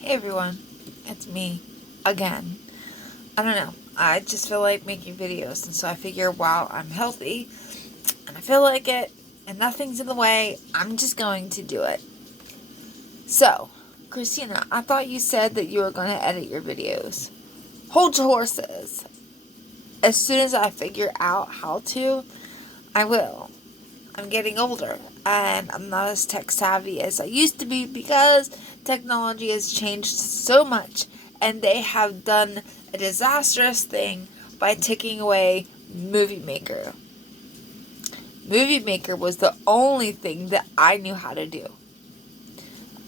Hey everyone, it's me again. I don't know. I just feel like making videos, and so I figure while I'm healthy and I feel like it and nothing's in the way, I'm just going to do it. So, Christina, I thought you said that you were going to edit your videos. Hold your horses. As soon as I figure out how to, I will. I'm getting older and I'm not as tech savvy as I used to be because technology has changed so much and they have done a disastrous thing by taking away Movie Maker. Movie Maker was the only thing that I knew how to do.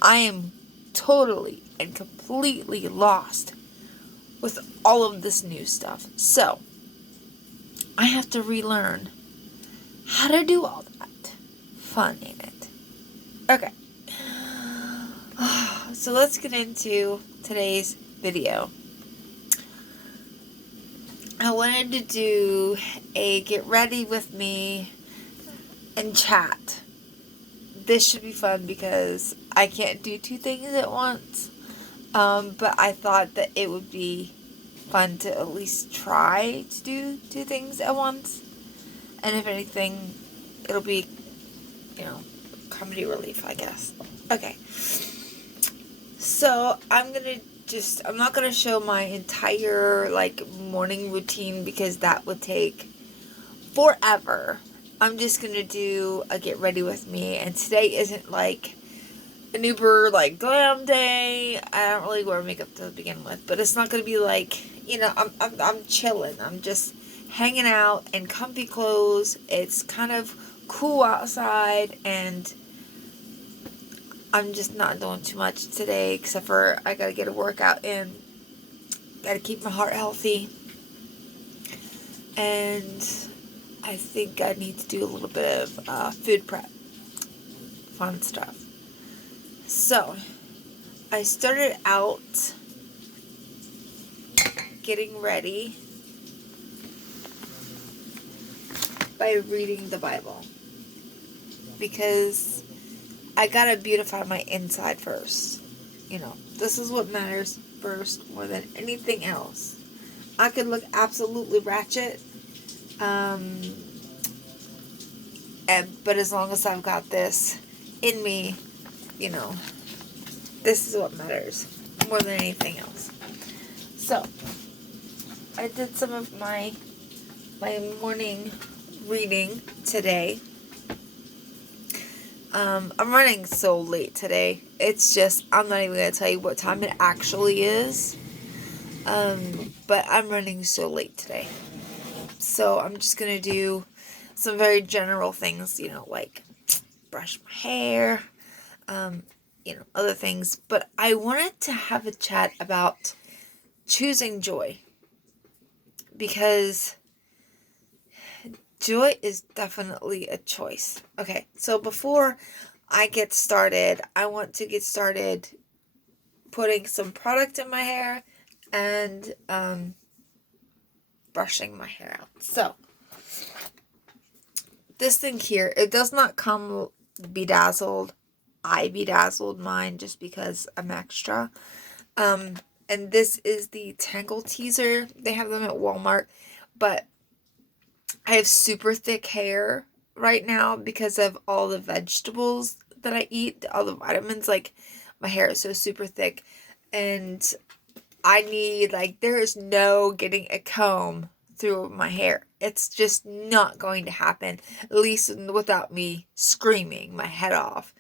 I am totally and completely lost with all of this new stuff. So, I have to relearn how to do all that. Fun, ain't it? Okay. So let's get into today's video. I wanted to do a get ready with me and chat. This should be fun because I can't do two things at once. But I thought that it would be fun to at least try to do two things at once. And if anything, it'll be, comedy relief, I guess. Okay. So I'm not gonna show my entire morning routine because that would take forever. I'm just gonna do a get ready with me, and today isn't like an uber glam day. I don't really wear makeup to begin with, but it's not gonna be I'm chilling. I'm just hanging out in comfy clothes. It's kind of cool outside, and I'm just not doing too much today, except for I gotta get a workout in. Gotta keep my heart healthy. And I think I need to do a little bit of food prep. Fun stuff. So, I started out getting ready by reading the Bible. Because I gotta beautify my inside first. This is what matters first more than anything else. I could look absolutely ratchet, but as long as I've got this in me, this is what matters more than anything else. So, I did some of my morning reading today. I'm running so late today. It's just, I'm not even going to tell you what time it actually is. But I'm running so late today. So I'm just going to do some very general things, like brush my hair, other things. But I wanted to have a chat about choosing joy. Because joy is definitely a choice. Okay, so before I get started, I want to get started putting some product in my hair and brushing my hair out. So, this thing here, it does not come bedazzled. I bedazzled mine just because I'm extra. And this is the Tangle Teaser. They have them at Walmart, but I have super thick hair right now because of all the vegetables that I eat, all the vitamins. My hair is so super thick, and I need, there is no getting a comb through my hair. It's just not going to happen, at least without me screaming my head off.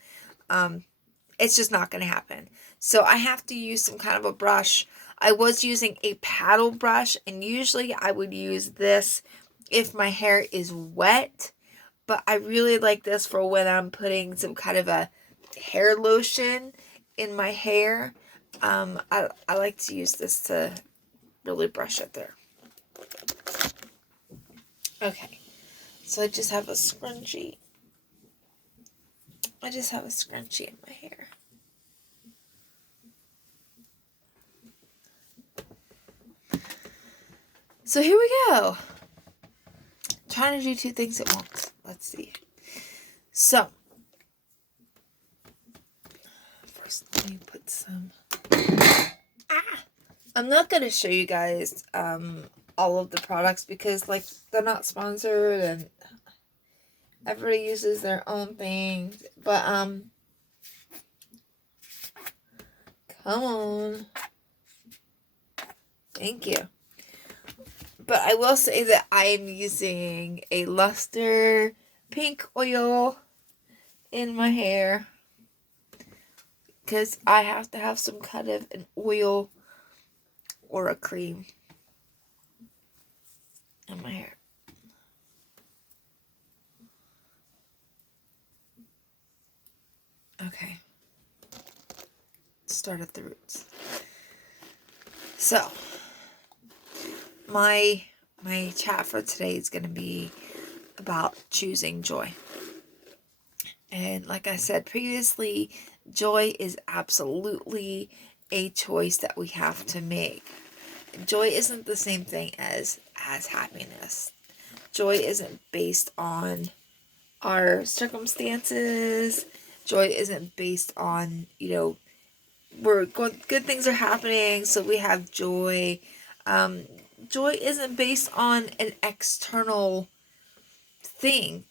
It's just not going to happen. So I have to use some kind of a brush. I was using a paddle brush, and usually I would use this if my hair is wet, but I really like this for when I'm putting some kind of a hair lotion in my hair. I like to use this to really brush it there. Okay, so I just have a scrunchie. In my hair. So here we go. Trying to do two things at once. Let's see. So, first let me put some... I'm not going to show you guys all of the products because, like, they're not sponsored and everybody uses their own things. But, come on. Thank you. But I will say that I am using a luster pink oil in my hair because I have to have some kind of an oil or a cream in my hair. Okay. Start at the roots. So, my chat for today is going to be about choosing joy. And like I said previously, joy is absolutely a choice that we have to make. Joy isn't the same thing as happiness. Joy isn't based on our circumstances. Joy isn't based on, good things are happening, so we have joy. Joy isn't based on an external thing.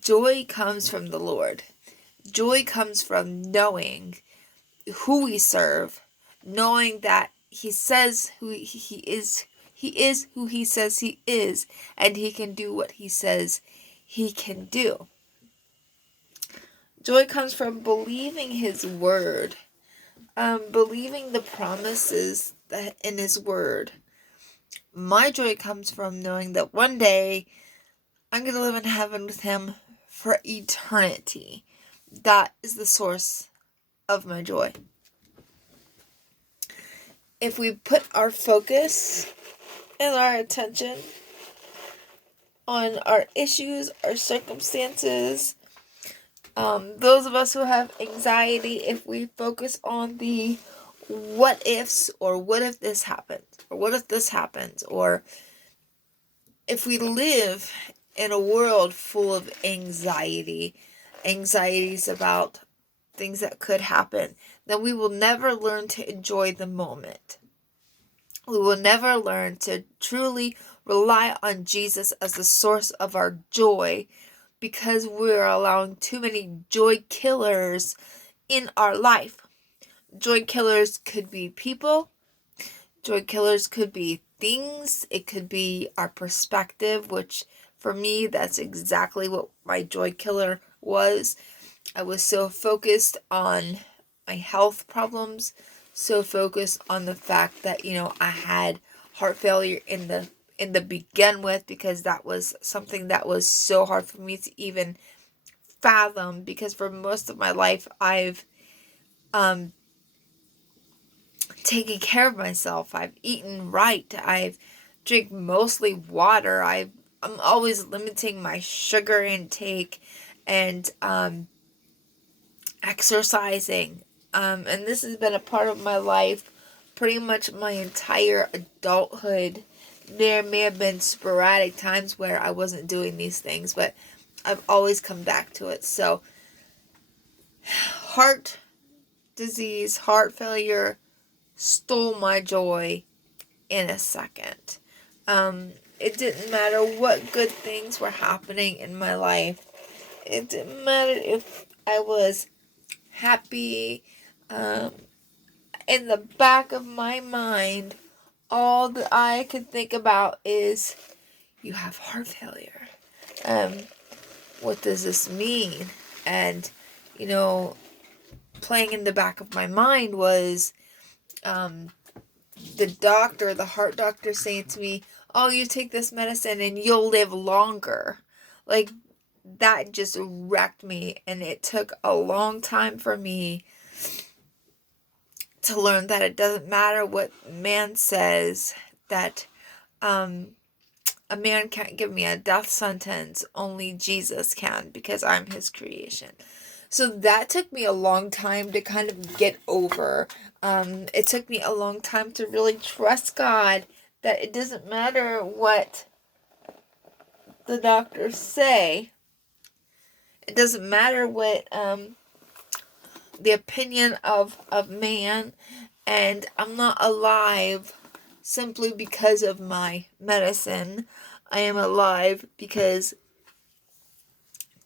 Joy comes from the Lord. Joy comes from knowing who we serve, knowing that He says who He is. He is who He says He is, and He can do what He says He can do. Joy comes from believing His word, believing the promises that in His word. My joy comes from knowing that one day I'm going to live in heaven with Him for eternity. That is the source of my joy. If we put our focus and our attention on our issues, our circumstances, those of us who have anxiety, if we focus on the what ifs, or what if this happens, or what if this happens, or if we live in a world full of anxieties about things that could happen, then we will never learn to enjoy the moment. We will never learn to truly rely on Jesus as the source of our joy, because we're allowing too many joy killers in our life. Joy killers could be people. Joy killers could be things. It could be our perspective, which for me, that's exactly what my joy killer was. I was so focused on my health problems, so focused on the fact that, I had heart failure in the begin with, because that was something that was so hard for me to even fathom, because for most of my life I've taken care of myself. I've eaten right. I've drank mostly water. I'm always limiting my sugar intake and exercising. And this has been a part of my life pretty much my entire adulthood. There may have been sporadic times where I wasn't doing these things, but I've always come back to it. So, heart disease, heart failure stole my joy in a second. It didn't matter what good things were happening in my life. It didn't matter if I was happy. In the back of my mind, all that I could think about is, you have heart failure. What does this mean? And, playing in the back of my mind was the heart doctor saying to me, oh, you take this medicine and you'll live longer. Like, that just wrecked me, and it took a long time for me to learn that it doesn't matter what man says, that a man can't give me a death sentence, only Jesus can, because I'm His creation. So that took me a long time to kind of get over. It took me a long time to really trust God, that it doesn't matter what the doctors say. It doesn't matter what the opinion of man, and I'm not alive simply because of my medicine. I am alive because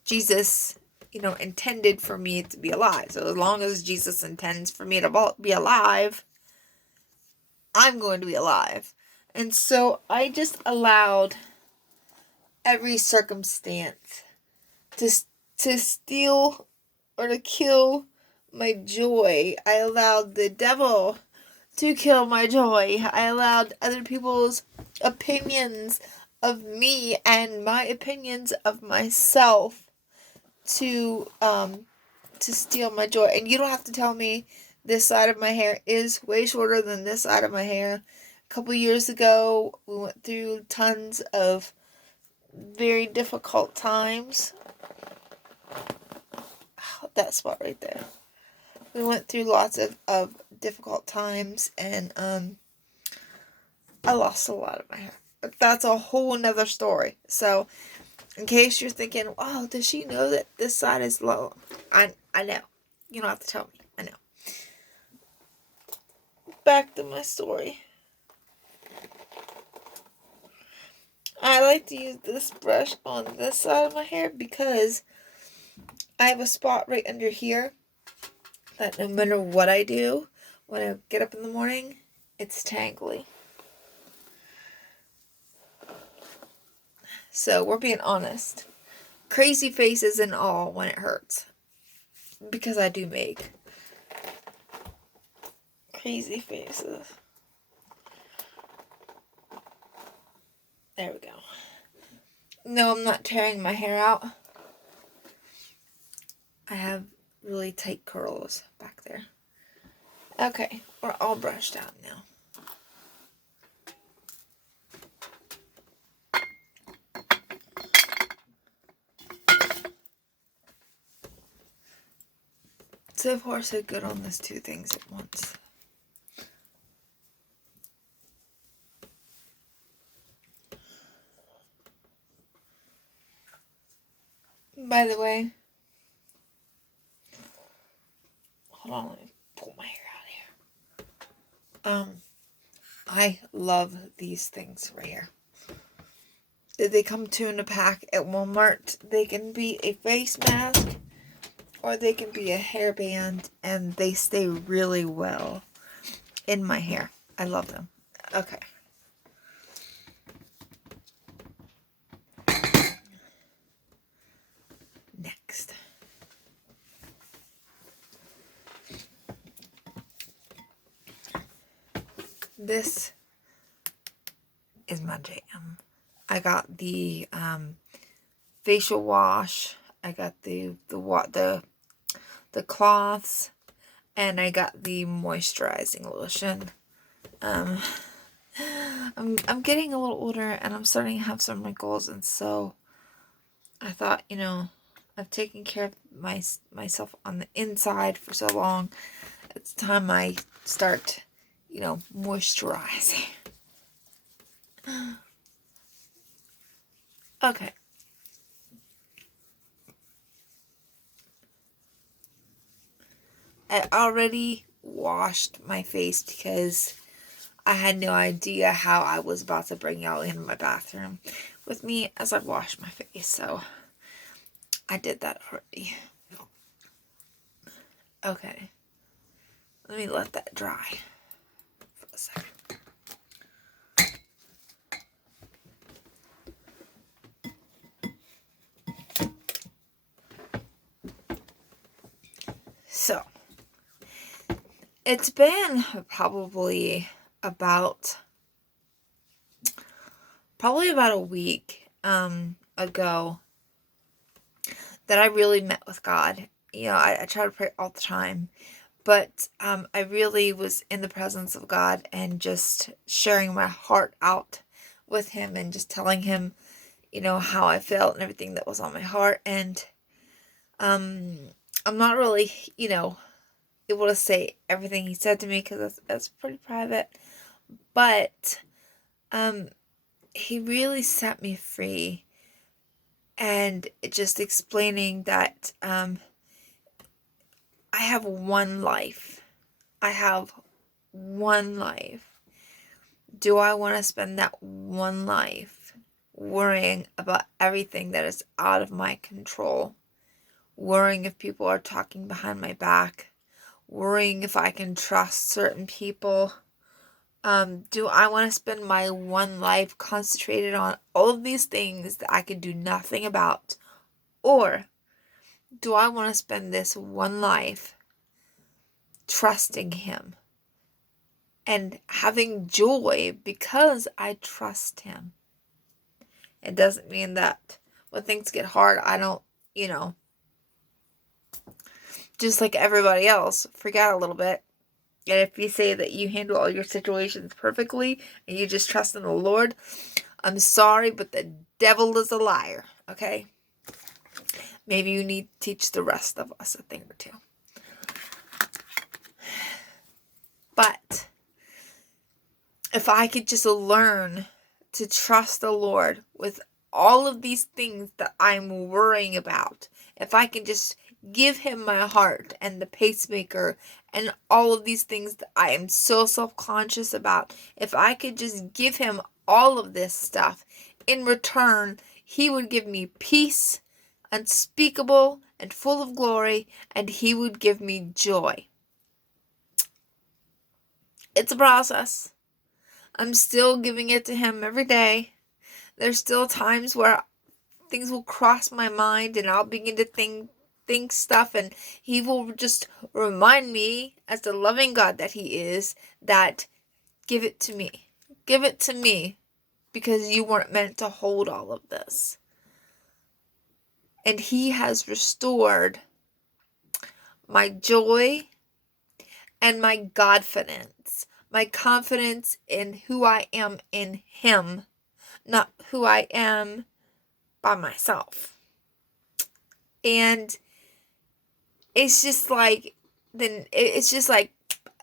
Jesus, intended for me to be alive. So as long as Jesus intends for me to be alive, I'm going to be alive. And so I just allowed every circumstance to steal or to kill my joy. I allowed the devil to kill my joy. I allowed other people's opinions of me and my opinions of myself to steal my joy. And you don't have to tell me this side of my hair is way shorter than this side of my hair. A couple years ago, we went through tons of very difficult times. That spot right there. We went through lots of difficult times, and I lost a lot of my hair. But that's a whole nother story. So, in case you're thinking, wow, does she know that this side is low? I know. You don't have to tell me. I know. Back to my story. I like to use this brush on this side of my hair because I have a spot right under here that no matter what I do, when I get up in the morning, it's tangly. So we're being honest. Crazy faces and all when it hurts. Because I do make crazy faces. There we go. No, I'm not tearing my hair out. I have really tight curls back there. Okay, we're all brushed out now. So far, so good on this 2 things at once. By the way, hold on, let me pull my hair out here. I love these things right here. They come 2 in a pack at Walmart. They can be a face mask or they can be a hairband, and they stay really well in my hair. I love them. Okay. Next. This is my jam. I got the facial wash. I got the cloths, and I got the moisturizing lotion. I'm getting a little older, and I'm starting to have some wrinkles, and so I thought, I've taken care of myself on the inside for so long. It's time I start, moisturizing. Okay. I already washed my face because I had no idea how I was about to bring y'all into my bathroom with me as I washed my face. So I did that already. Okay. Let me let that dry for a second. So, it's been probably about a week ago that I really met with God. I try to pray all the time, but I really was in the presence of God and just sharing my heart out with Him and just telling Him, how I felt and everything that was on my heart. And I'm not really, able to say everything He said to me because that's pretty private. But He really set me free, and just explaining that I have one life. I have one life. Do I want to spend that one life worrying about everything that is out of my control? Worrying if people are talking behind my back? Worrying if I can trust certain people? Do I want to spend my one life concentrated on all of these things that I could do nothing about? Or do I want to spend this one life trusting Him and having joy because I trust Him? It doesn't mean that when things get hard, I don't, just like everybody else, freak out a little bit. And if you say that you handle all your situations perfectly and you just trust in the Lord, I'm sorry, but the devil is a liar, okay? Maybe you need to teach the rest of us a thing or two. But if I could just learn to trust the Lord with all of these things that I'm worrying about, if I can just give Him my heart and the pacemaker and all of these things that I am so self-conscious about, if I could just give Him all of this stuff, in return, He would give me peace, unspeakable and full of glory, and He would give me joy. It's a process. I'm still giving it to Him every day. There's still times where things will cross my mind and I'll begin to think stuff, and He will just remind me, as the loving God that He is, that give it to me. Give it to me, because you weren't meant to hold all of this. And He has restored my joy and my Godfidence, my confidence in who I am in Him, not who I am by myself. And it's just like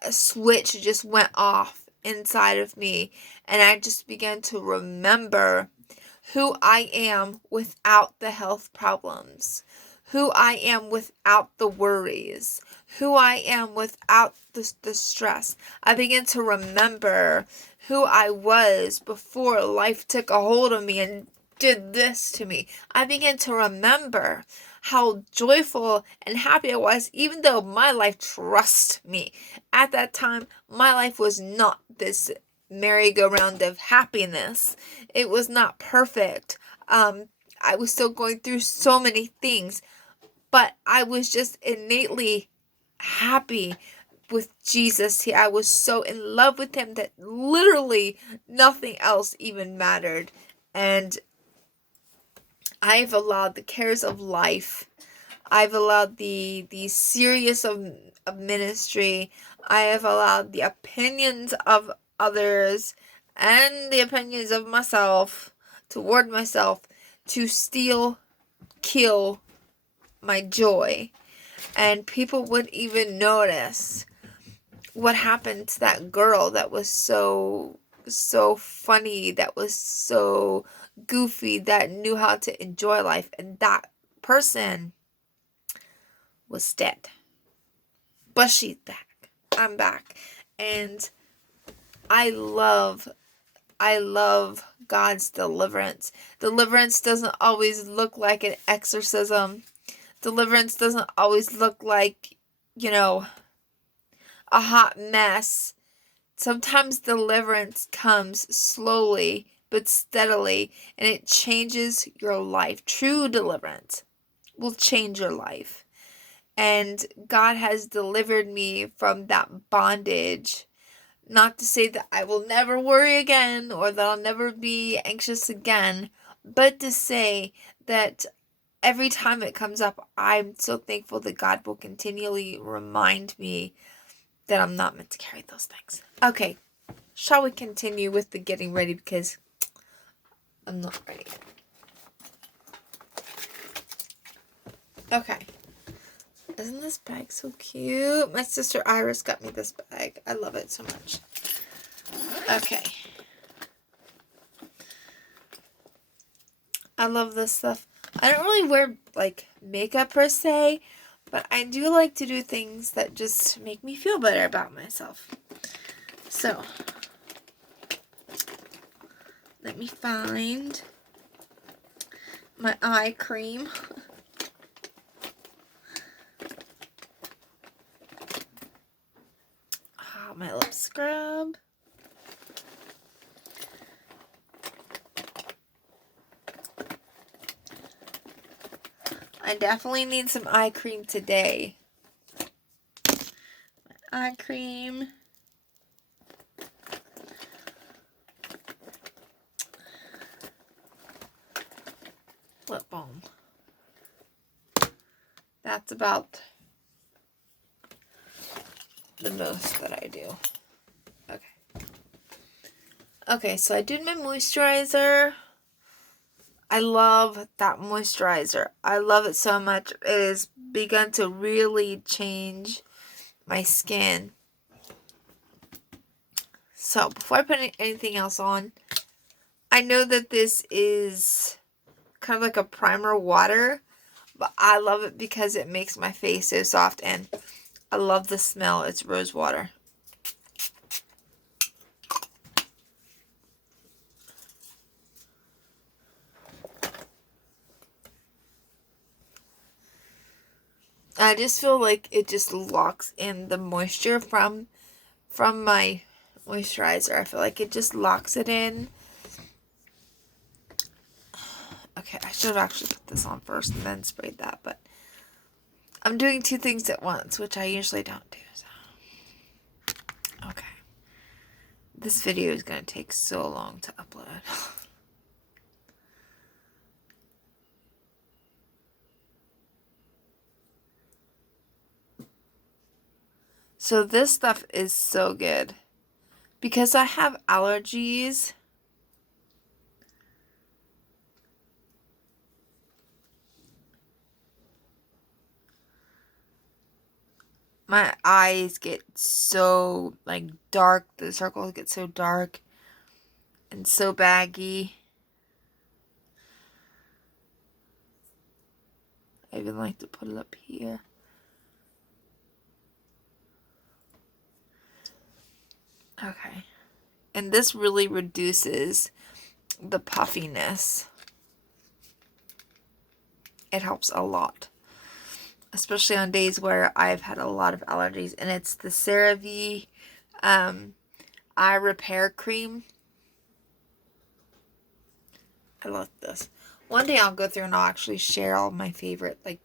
a switch just went off inside of me, and I just began to remember who I am without the health problems, who I am without the worries, who I am without the stress. I began to remember who I was before life took a hold of me and did this to me. I began to remember how joyful and happy I was, even though my life, trust me, at that time, my life was not this merry-go-round of happiness. It was not perfect. I was still going through so many things, but I was just innately happy with Jesus. I was so in love with Him that literally nothing else even mattered. And I've allowed the cares of life, I've allowed the serious of ministry, I have allowed the opinions of others and the opinions of myself toward myself to steal, kill my joy. And people wouldn't even notice what happened to that girl that was so funny, that was so goofy, that knew how to enjoy life, and that person was dead. But she's back. I'm back. And I love God's deliverance. Deliverance doesn't always look like an exorcism. Deliverance doesn't always look like, a hot mess. Sometimes deliverance comes slowly but steadily, and it changes your life. True deliverance will change your life. And God has delivered me from that bondage. Not to say that I will never worry again or that I'll never be anxious again, but to say that every time it comes up, I'm so thankful that God will continually remind me that I'm not meant to carry those things. Okay, shall we continue with the getting ready, because I'm not ready yet. Okay. Isn't this bag so cute? My sister Iris got me this bag. I love it so much. Okay. I love this stuff. I don't really wear, makeup per se, But I do like to do things that just make me feel better about myself. So, let me find my eye cream. My lip scrub. I definitely need some eye cream today. Eye cream. Lip balm. That's about the most that I do. Okay. Okay, so I did my moisturizer. I love that moisturizer. I love it so much. It has begun to really change my skin. So, before I put anything else on, I know that this is kind of like a primer water, but I love it because it makes my face so soft, and I love the smell. It's rose water. I just feel like it just locks in the moisture from my moisturizer. I feel like it just locks it in. Okay, I should have actually put this on first and then sprayed that, but I'm doing two things at once, which I usually don't do. So. Okay. This video is going to take so long to upload. So this stuff is so good. Because I have allergies, my eyes get so, like, dark. The circles get so dark and so baggy. I even like to put it up here. Okay. And this really reduces the puffiness. It helps a lot. Especially on days where I've had a lot of allergies. And it's the CeraVe Eye Repair Cream. I love this. One day I'll go through and I'll actually share all my favorite, like,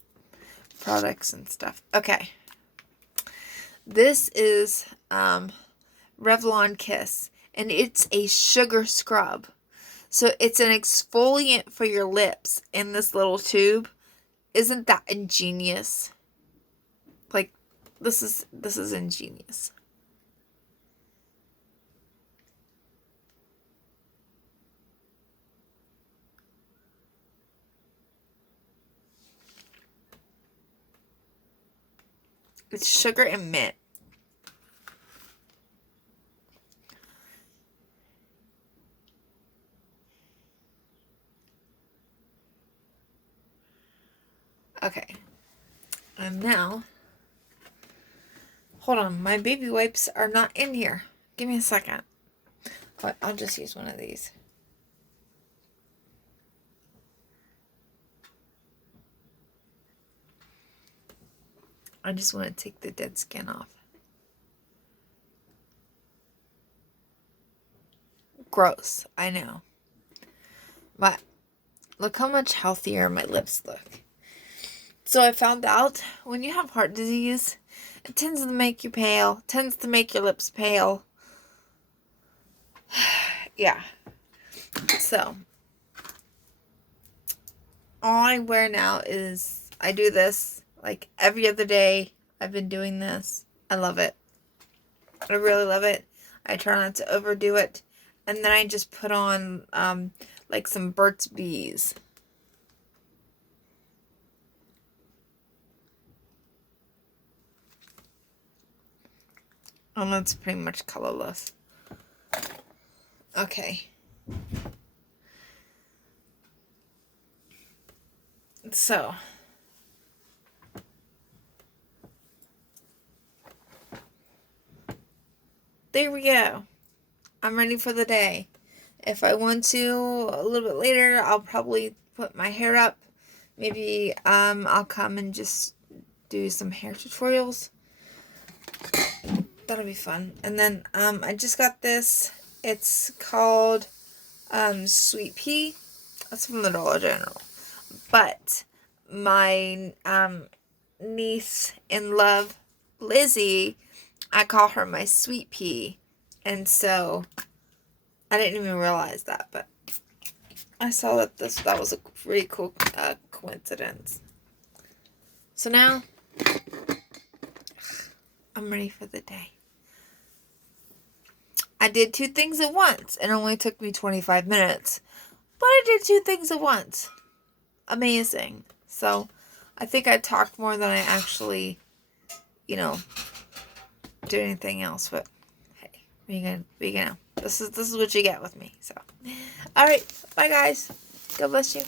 products and stuff. Okay. This is Revlon Kiss. And it's a sugar scrub. So it's an exfoliant for your lips in this little tube. Isn't that ingenious? Like, this is ingenious. It's sugar and mint. Okay. And now, hold on, my baby wipes are not in here. Give me a second. But I'll just use one of these. I just want to take the dead skin off. Gross, I know. But look how much healthier my lips look. So I found out when you have heart disease, it tends to make you pale, tends to make your lips pale. Yeah. So, all I wear now is, I do this like every other day. I've been doing this. I love it. I really love it. I try not to overdo it. And then I just put on like some Burt's Bees. And that's pretty much colorless. Okay. So, there we go. I'm ready for the day. If I want to, a little bit later, I'll probably put my hair up. Maybe I'll come and just do some hair tutorials. That'll be fun. And then I just got this. It's called Sweet Pea. That's from the Dollar General. But my niece in love, Lizzie, I call her my Sweet Pea. And so I didn't even realize that, but I saw that was a pretty cool coincidence. So now I'm ready for the day. I did 2 things at once. It only took me 25 minutes. But I did 2 things at once. Amazing. So I think I talked more than I actually, did anything else. But hey, what are you gonna? This is what you get with me. So, all right, bye guys. God bless you.